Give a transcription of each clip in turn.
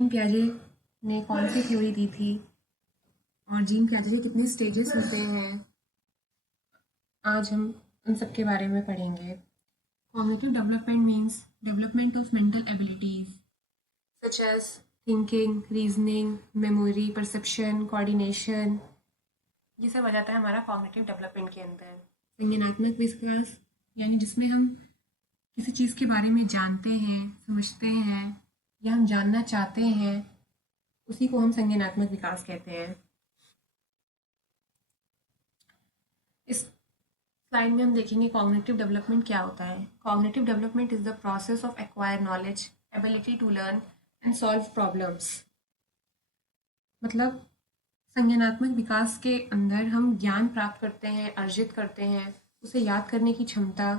Gene पियाजे ने कौन सी theory दी थी और जीन पियाजे के कितने स्टेजेस होते हैं, आज हम उन सब के बारे में पढ़ेंगे। Cognitive development means development of mental abilities such as thinking, reasoning, memory, perception, coordination. ये सब आ जाता है हमारा कॉग्निटिव डेवलपमेंट के अंदर। संज्ञानात्मक विकास यानी जिसमें हम किसी चीज़ के बारे में जानते हैं, समझते हैं या हम जानना चाहते हैं, उसी को हम संज्ञानात्मक विकास कहते हैं। इस स्लाइड में हम देखेंगे कॉग्निटिव डेवलपमेंट क्या होता है। Cognitive development is the process of acquire knowledge, ability to learn and solve problems. मतलब संज्ञानात्मक विकास के अंदर हम ज्ञान प्राप्त करते हैं, अर्जित करते हैं, उसे याद करने की क्षमता,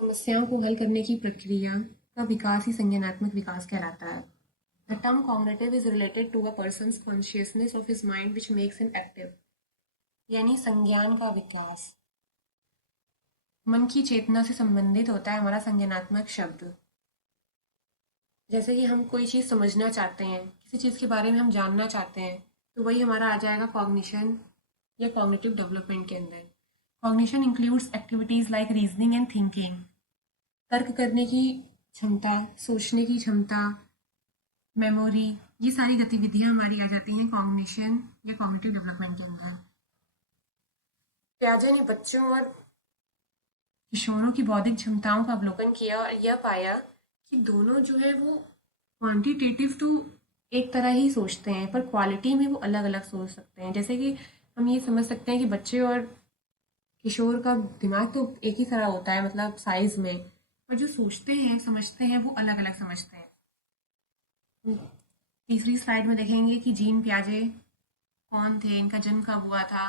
समस्याओं को हल करने की प्रक्रिया का विकास ही संज्ञानात्मक विकास कहलाता है। The term cognitive is related to a person's consciousness of his mind which makes him active. यानी संज्ञान का विकास मन की चेतना से संबंधित होता है हमारा संज्ञानात्मक शब्द। जैसे कि हम कोई चीज़ समझना चाहते हैं, किसी चीज़ के बारे में हम जानना चाहते हैं, तो वही हमारा आ जाएगा कॉग्निशन या कॉग्निटिव डेवलपमेंट के अंदर। Cognition includes activities like reasoning and thinking. तर्क करने की क्षमता, सोचने की क्षमता, मेमोरी, ये सारी गतिविधियां हमारी आ जाती हैं कॉग्निशन या कॉग्निटिव डेवलपमेंट के अंदर। प्याजे ने बच्चों और किशोरों की बौद्धिक क्षमताओं का अवलोकन किया और यह पाया कि दोनों जो है वो क्वांटिटेटिव टू एक तरह ही सोचते हैं, पर क्वालिटी में वो अलग अलग सोच सकते हैं। जैसे कि हम ये समझ सकते हैं कि बच्चे और किशोर का दिमाग तो एक ही तरह होता है, मतलब साइज में, पर जो सोचते हैं, समझते हैं, वो अलग अलग समझते हैं। तीसरी स्लाइड में देखेंगे कि जीन पियाजे कौन थे, इनका जन्म कब हुआ था,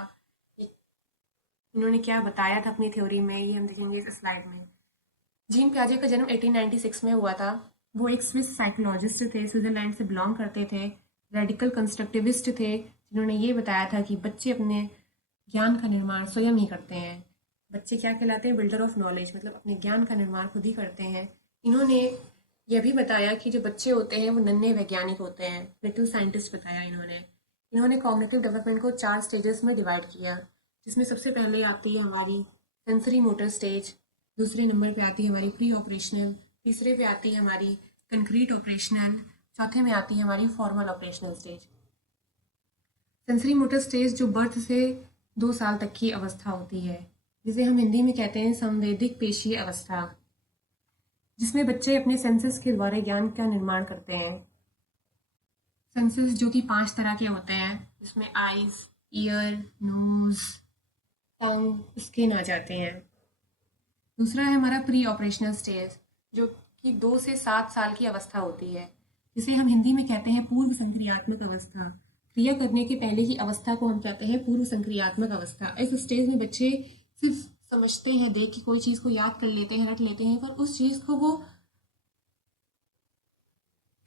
इन्होंने क्या बताया था अपनी थ्योरी में, ये हम देखेंगे इस स्लाइड में। जीन पियाजे का जन्म 1896 में हुआ था। वो एक स्विस साइकोलॉजिस्ट थे, स्विट्जरलैंड से बिलोंग करते थे, रेडिकल कंस्ट्रक्टिविस्ट थे, जिन्होंने ये बताया था कि बच्चे अपने ज्ञान का निर्माण स्वयं ही करते हैं। बच्चे क्या कहलाते हैं? बिल्डर ऑफ नॉलेज, मतलब अपने ज्ञान का निर्माण खुद ही करते हैं। इन्होंने यह भी बताया कि जो बच्चे होते हैं वो नन्हे वैज्ञानिक होते हैं, लिटिल साइंटिस्ट बताया इन्होंने। इन्होंने कॉग्निटिव डेवलपमेंट को 4 स्टेजेस में डिवाइड किया, जिसमें सबसे पहले आती है हमारी सेंसरी मोटर स्टेज, दूसरे नंबर पे आती है हमारी प्री ऑपरेशनल, तीसरे पे आती है हमारी कंक्रीट ऑपरेशनल, चौथे में आती है हमारी formal operational stage. Sensory motor stage जो बर्थ से 2 साल तक की अवस्था होती है, जिसे हम हिंदी में कहते हैं संवेदिक पेशीय अवस्था, जिसमें बच्चे अपने सेंसेस के द्वारा ज्ञान का निर्माण करते हैं। सेंसेस जो कि 5 तरह के होते हैं, जिसमें आइज, ईयर, नोज, टंग, स्किन आ जाते हैं। दूसरा है हमारा प्री ऑपरेशनल स्टेज, जो कि 2 से 7 साल की अवस्था होती है, जिसे हम हिंदी में कहते हैं पूर्व संक्रियात्मक अवस्था। क्रिया करने के पहले की अवस्था को हम कहते हैं पूर्व संक्रियात्मक अवस्था। इस स्टेज में बच्चे सिर्फ समझते हैं, देख के कोई चीज़ को याद कर लेते हैं, रट लेते हैं, पर उस चीज़ को वो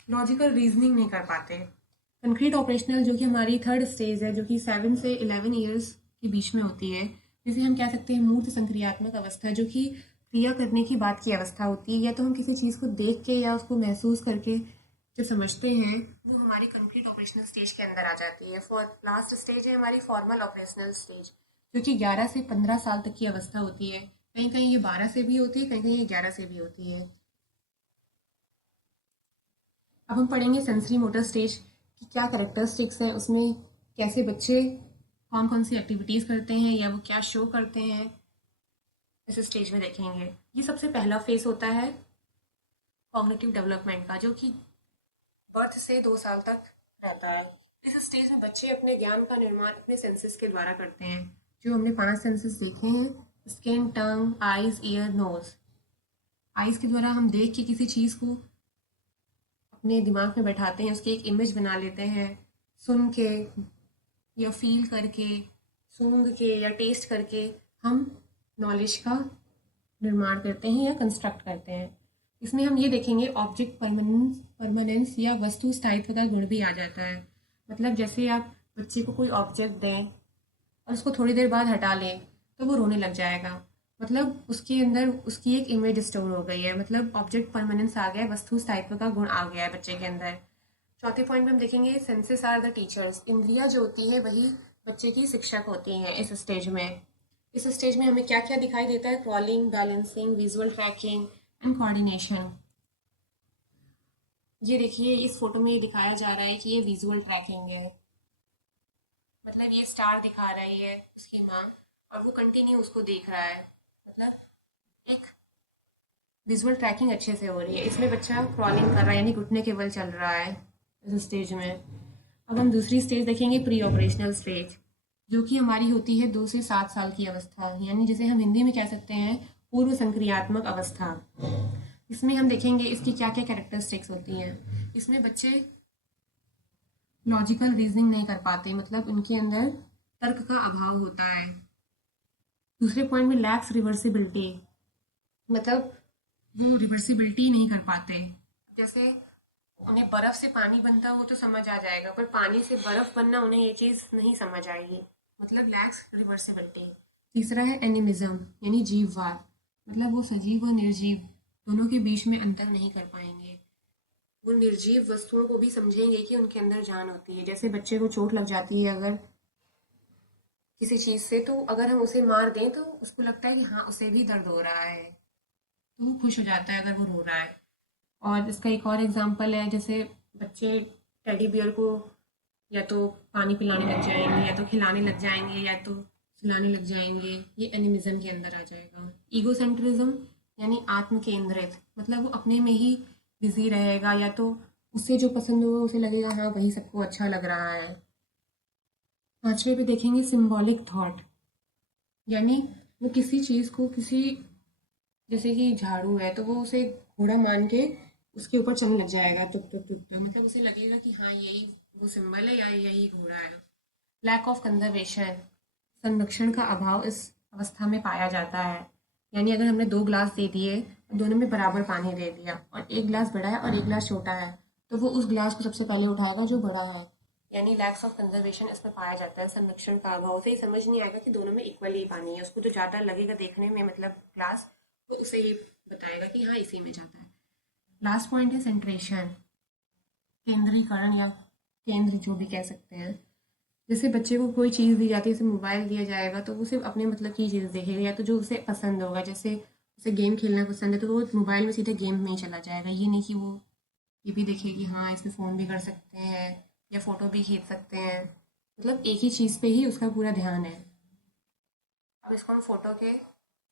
लॉजिकल रीजनिंग नहीं कर पाते। कंक्रीट ऑपरेशनल जो कि हमारी थर्ड स्टेज है, जो कि 7 से 11 ईयर्स के बीच में होती है, जिसे हम कह सकते हैं मूर्त संक्रियात्मक अवस्था, जो कि क्रिया करने की बात की अवस्था होती है। या तो हम किसी चीज़ को देख के या उसको महसूस करके जब समझते हैं, वो हमारी कंक्रीट ऑपरेशनल स्टेज के अंदर आ जाती है। फॉर लास्ट स्टेज है हमारी फॉर्मल ऑपरेशनल स्टेज, जो कि 11 से 15 साल तक की अवस्था होती है। कहीं कहीं ये 12 से भी होती है, कहीं कहीं ये 11 से भी होती है। अब हम पढ़ेंगे सेंसरी मोटर स्टेज की क्या कैरेक्टरिस्टिक्स हैं, उसमें कैसे बच्चे कौन कौन सी एक्टिविटीज़ करते हैं या वो क्या शो करते हैं, इस स्टेज में देखेंगे। ये सबसे पहला फेज होता है कॉग्निटिव डेवलपमेंट का, जो कि बर्थ से 2 साल तक रहता है। इस स्टेज में बच्चे अपने ज्ञान का निर्माण अपने सेंसेस के द्वारा करते हैं। जो हमने 5 सेंसेस देखे हैं, स्किन, टंग, आइज, ईयर, नोज। आइज के द्वारा हम देख के किसी चीज़ को अपने दिमाग में बैठाते हैं, उसकी एक इमेज बना लेते हैं। सुन के या फील करके, सूंघ के या टेस्ट करके हम नॉलेज का निर्माण करते हैं या कंस्ट्रक्ट करते हैं। इसमें हम ये देखेंगे ऑब्जेक्ट परमानेंस या वस्तु स्थायित्व का गुण भी आ जाता है। मतलब जैसे आप बच्चे को कोई ऑब्जेक्ट दें और उसको थोड़ी देर बाद हटा लें, तो वो रोने लग जाएगा। मतलब उसके अंदर उसकी एक इमेज स्टोर हो गई है, मतलब ऑब्जेक्ट परमानेंस आ गया है, वस्तु स्थायित्व का गुण आ गया है बच्चे के अंदर। चौथे पॉइंट में हम देखेंगे सेंसेस आर द टीचर्स। इंद्रियां जो होती है वही बच्चे की शिक्षक होती हैं इस स्टेज में। इस स्टेज में हमें क्या क्या दिखाई देता है? Crawling, balancing, visual tracking and coordination. ये देखिए इस फोटो में ये दिखाया जा रहा है कि ये विजुअल ट्रैकिंग है। मतलब ये स्टार दिखा रही है उसकी माँ और वो कंटिन्यू उसको देख रहा है। मतलब एक विजुअल ट्रैकिंग अच्छे से हो रही है। इसमें बच्चा क्रॉलिंग कर रहा है यानी घुटने के बल चल रहा है इस स्टेज में। अब हम दूसरी स्टेज देखेंगे, प्री ऑपरेशनल स्टेज, जो कि हमारी होती है 2 से 7 साल की अवस्था, यानी जिसे हम हिंदी में कह सकते हैं पूर्व संक्रियात्मक अवस्था। इसमें हम देखेंगे इसकी क्या क्या कैरेक्टरिस्टिक्स होती हैं। इसमें बच्चे लॉजिकल रीजनिंग नहीं कर पाते, मतलब उनके अंदर तर्क का अभाव होता है। दूसरे पॉइंट में लैक्स रिवर्सिबिलिटी, मतलब वो रिवर्सिबिलिटी नहीं कर पाते। जैसे उन्हें बर्फ से पानी बनता वो तो समझ आ जाएगा, पर पानी से बर्फ बनना उन्हें ये चीज़ नहीं समझ आएगी, मतलब लैक्स रिवर्सिबिलिटी। तीसरा है एनिमिज्म, यानी जीववाद, मतलब वो सजीव और निर्जीव दोनों के बीच में अंतर नहीं कर पाएंगे। वो निर्जीव वस्तुओं को भी समझेंगे कि उनके अंदर जान होती है। जैसे बच्चे को चोट लग जाती है अगर किसी चीज़ से, तो अगर हम उसे मार दें तो उसको लगता है कि हाँ उसे भी दर्द हो रहा है, तो वो खुश हो जाता है अगर वो रो रहा है। और इसका एक और एग्जांपल है, जैसे बच्चे टेडी बियर को या तो पानी पिलाने लग जाएंगे या तो खिलाने लग जाएंगे या तो सुलाने लग जाएंगे, ये एनिमिज्म के अंदर आ जाएगा। ईगोसेंट्रिज्म यानी आत्म केंद्रित, मतलब वो अपने में ही बिजी रहेगा, या तो उसे जो पसंद होगा उसे लगेगा हाँ वही सबको अच्छा लग रहा है। पांचवे पे देखेंगे सिंबॉलिक थॉट, यानी वो किसी चीज़ को, किसी जैसे कि झाड़ू है तो वो उसे घोड़ा मान के उसके ऊपर चलने लग जाएगा, टुक टुक टुक टुक, मतलब उसे लगेगा कि हाँ यही वो सिंबल है या यही घोड़ा है। लैक ऑफ कंजर्वेशन, संरक्षण का अभाव इस अवस्था में पाया जाता है। यानी अगर हमने 2 ग्लास दे दिए और दोनों में बराबर पानी दे दिया और एक ग्लास बड़ा है और एक ग्लास छोटा है, तो वो उस ग्लास को सबसे पहले उठाएगा जो बड़ा है। यानी लैक्स ऑफ कंजर्वेशन इसमें पाया जाता है, संरक्षण का अभाव। उसे ही समझ नहीं आएगा कि दोनों में इक्वली पानी है, उसको जो ज़्यादा लगेगा देखने में मतलब ग्लास, तो उसे ये बताएगा कि हाँ इसी में जाता है। लास्ट पॉइंट है सेंट्रेशन, केंद्रीकरण या केंद्र जो भी कह सकते हैं। जैसे बच्चे को कोई चीज़ दी जाती है, जैसे मोबाइल दिया जाएगा तो वो सिर्फ अपने मतलब की चीज़ देखेगा, या तो जो उसे पसंद होगा। जैसे उसे गेम खेलना पसंद है तो वो मोबाइल में सीधे गेम में ही चला जाएगा, ये नहीं कि वो ये भी देखे कि हाँ इसमें फ़ोन भी कर सकते हैं या फ़ोटो भी खींच सकते हैं, मतलब एक ही चीज़ पे ही उसका पूरा ध्यान है। अब इसको हम फोटो के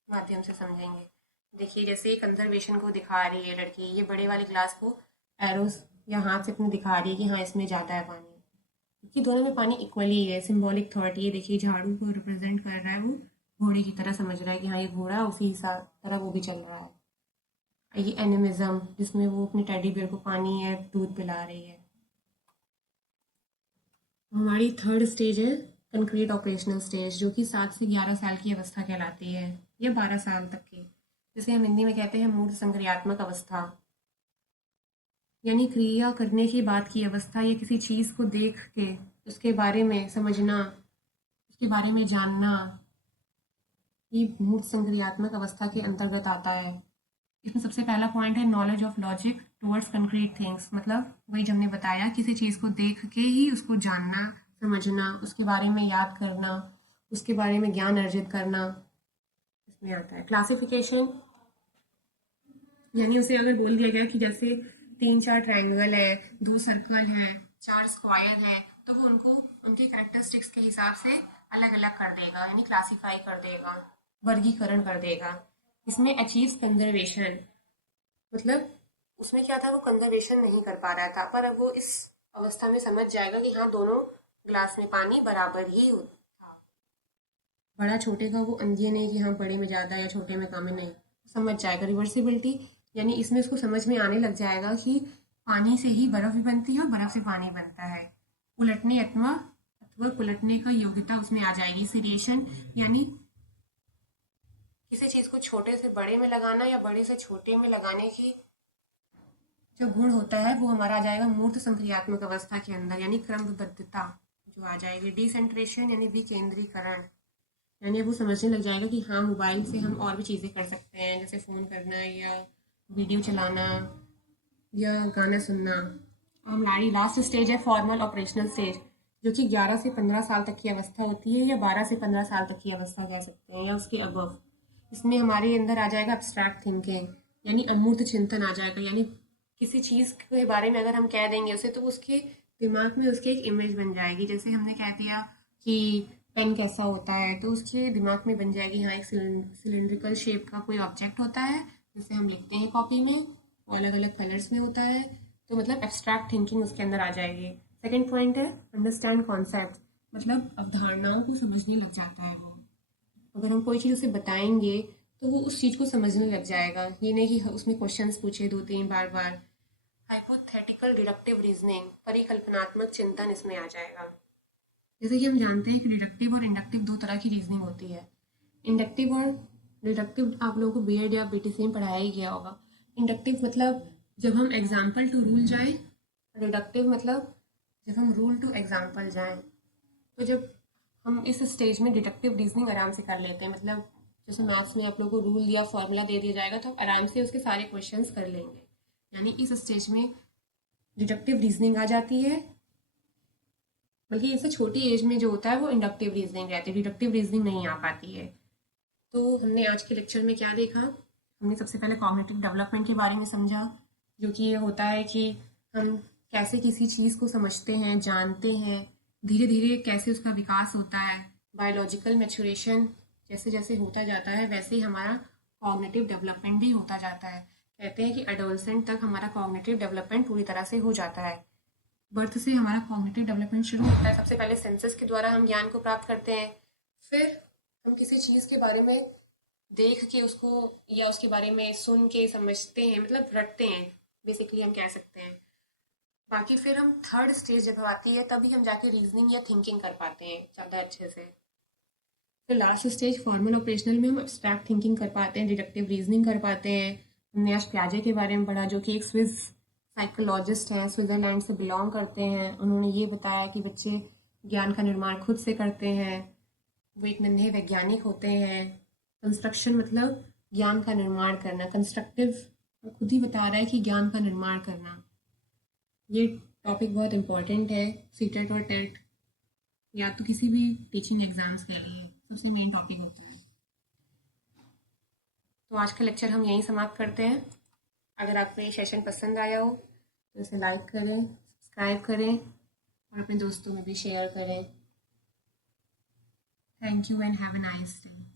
माध्यम से समझेंगे। देखिए जैसे कंजर्वेशन को दिखा रही है लड़की, ये बड़े वाले ग्लास को एरोस या हाथ से अपने दिखा रही है कि हाँ इसमें ज़्यादा है पानी, क्योंकि दोनों में पानी इक्वली है। सिंबॉलिक थॉट, ये देखिए झाड़ू को रिप्रेजेंट कर रहा है, वो घोड़े की तरह समझ रहा है कि हाँ ये घोड़ा है, उसी हिसाब तरह वो भी चल रहा है। ये एनिमिज्म, जिसमें वो अपने टेडी बियर को पानी या दूध पिला रही है। हमारी थर्ड स्टेज है कंक्रीट ऑपरेशनल स्टेज, जो कि 7 से 11 साल की अवस्था कहलाती है, या 12 साल तक की, जिसे हम हिंदी में कहते हैं मूर्त संक्रियात्मक अवस्था, यानी क्रिया करने की बात की अवस्था, या किसी चीज़ को देख के उसके बारे में समझना, उसके बारे में जानना, ये मूर्त संक्रियात्मक अवस्था के अंतर्गत आता है। इसमें सबसे पहला पॉइंट है knowledge of logic towards concrete things, मतलब वही जो हमने बताया, किसी चीज़ को देख के ही उसको जानना, समझना, उसके बारे में याद करना, उसके बारे में ज्ञान अर्जित करना, इसमें आता है। क्लासिफिकेशन, यानी उसे अगर बोल दिया गया कि जैसे 3-4 ट्रायंगल है, 2 सर्कल है, 4 स्क्वायर है, तो वो उनको उनके करेक्टरिस्टिक्स के हिसाब से अलग अलग कर देगा, यानी क्लासीफाई कर देगा, वर्गीकरण कर देगा। इसमें अचीव कंजर्वेशन, मतलब उसमें क्या था, वो कंजर्वेशन नहीं कर पा रहा था, पर अब वो इस अवस्था में समझ जाएगा कि हाँ दोनों ग्लास में पानी बराबर ही था। बड़ा छोटे का वो अंधेर नहीं कि हाँ बड़े में ज़्यादा या छोटे में कम, नहीं, समझ जाएगा। रिवर्सिबिलिटी, यानी इसमें उसको समझ में आने लग जाएगा कि पानी से ही बर्फ भी बनती है और बर्फ से पानी बनता है। उलटने अथवा अथवा पलटने का योग्यता उसमें आ जाएगी। सीरिएशन, यानी किसी चीज़ को छोटे से बड़े में लगाना या बड़े से छोटे में लगाने की जो गुण होता है वो हमारा आ जाएगा मूर्त संक्रियात्मक अवस्था के अंदर, यानी क्रमबद्धता जो आ जाएगी। डिसेंट्रेशन यानी विकेंद्रीकरण, यानी वो समझने लग जाएगा कि हाँ मोबाइल से हम और भी चीज़ें कर सकते हैं, जैसे फ़ोन करना या वीडियो चलाना या गाना सुनना। हमारी लास्ट स्टेज है फॉर्मल ऑपरेशनल स्टेज, जो कि 11 से 15 साल तक की अवस्था होती है, या 12 से 15 साल तक की अवस्था कह सकते हैं, या उसके अबव। इसमें हमारे अंदर आ जाएगा एब्स्ट्रैक्ट थिंकिंग, यानी अमूर्त चिंतन आ जाएगा। यानी किसी चीज़ के बारे में अगर हम कह देंगे उसे, तो उसके दिमाग में उसकी एक इमेज बन जाएगी। जैसे हमने कह दिया कि पेन कैसा होता है, तो उसके दिमाग में बन जाएगी, हाँ एक सिलिंड्रिकल शेप का कोई ऑब्जेक्ट होता है जिसे हम लिखते हैं कॉपी में, वो अलग अलग कलर्स में होता है। तो मतलब एब्स्ट्रैक्ट थिंकिंग उसके अंदर आ जाएगी। सेकंड पॉइंट है अंडरस्टैंड कॉन्सेप्ट, मतलब अवधारणाओं को समझने लग जाता है वो। अगर हम कोई चीज़ उसे बताएंगे तो वो उस चीज़ को समझने लग जाएगा। ये नहीं कि उसमें क्वेश्चंस पूछे दो तीन बार बार। हाइपोथेटिकल डिडक्टिव रीजनिंग, परिकल्पनात्मक चिंतन इसमें आ जाएगा। जैसे कि हम जानते हैं कि डिडक्टिव और इंडक्टिव दो तरह की रीजनिंग होती है। इंडक्टिव और डिडक्टिव आप लोगों को बीएड या बीटीसी में पढ़ाया ही गया होगा। इंडक्टिव मतलब जब हम एग्जाम्पल टू रूल जाएं, डिडक्टिव मतलब जब हम रूल टू एग्जाम्पल जाएं। तो जब हम इस स्टेज में डिडक्टिव रीजनिंग आराम से कर लेते हैं, मतलब जैसे मैथ्स में आप लोगों को रूल या फॉर्मूला दे दिया जाएगा तो आप आराम से उसके सारे क्वेश्चंस कर लेंगे। यानी इस स्टेज में डिडक्टिव रीजनिंग आ जाती है। बल्कि इससे छोटी एज में जो होता है वो इंडक्टिव रीजनिंग रहती है, डिडक्टिव रीजनिंग नहीं आ पाती है। तो हमने आज के लेक्चर में क्या देखा? हमने सबसे पहले कॉग्निटिव डेवलपमेंट के बारे में समझा, जो कि ये होता है कि हम कैसे किसी चीज़ को समझते हैं, जानते हैं, धीरे धीरे कैसे उसका विकास होता है। बायोलॉजिकल मैच्योरेशन जैसे जैसे होता जाता है वैसे ही हमारा कॉग्निटिव डेवलपमेंट भी होता जाता है। कहते हैं कि एडोलसेंट तक हमारा कॉग्निटिव डेवलपमेंट पूरी तरह से हो जाता है। बर्थ से हमारा कॉग्निटिव डेवलपमेंट शुरू होता है। सबसे पहले सेंसेस के द्वारा हम ज्ञान को प्राप्त करते हैं। फिर हम किसी चीज़ के बारे में देख के उसको या उसके बारे में सुन के समझते हैं, मतलब रटते हैं, बेसिकली हम कह सकते हैं। बाकी फिर हम थर्ड स्टेज जब आती है तभी हम जाके रीजनिंग या थिंकिंग कर पाते हैं ज़्यादा अच्छे से। फिर लास्ट स्टेज फॉर्मल ऑपरेशनल में हम एब्स्ट्रैक्ट थिंकिंग कर पाते हैं, डिडक्टिव रीजनिंग कर पाते हैं। हमने आज प्याजे के बारे में पढ़ा, जो कि एक स्विस साइकोलॉजिस्ट हैं, स्विट्ज़रलैंड से बिलोंग करते हैं। उन्होंने ये बताया कि बच्चे ज्ञान का निर्माण खुद से करते हैं, वो एक नन्हे वैज्ञानिक होते हैं। कंस्ट्रक्शन मतलब ज्ञान का निर्माण करना, कंस्ट्रक्टिव खुद ही बता रहा है कि ज्ञान का निर्माण करना। ये टॉपिक बहुत इंपॉर्टेंट है सीटेट और टेट, या तो किसी भी टीचिंग एग्जाम्स के लिए सबसे मेन टॉपिक होता है। तो आज का लेक्चर हम यहीं समाप्त करते हैं। अगर आपको ये सेशन पसंद आया हो तो इसे लाइक करें, सब्सक्राइब करें और अपने दोस्तों में भी शेयर करें। Thank you and have a nice day.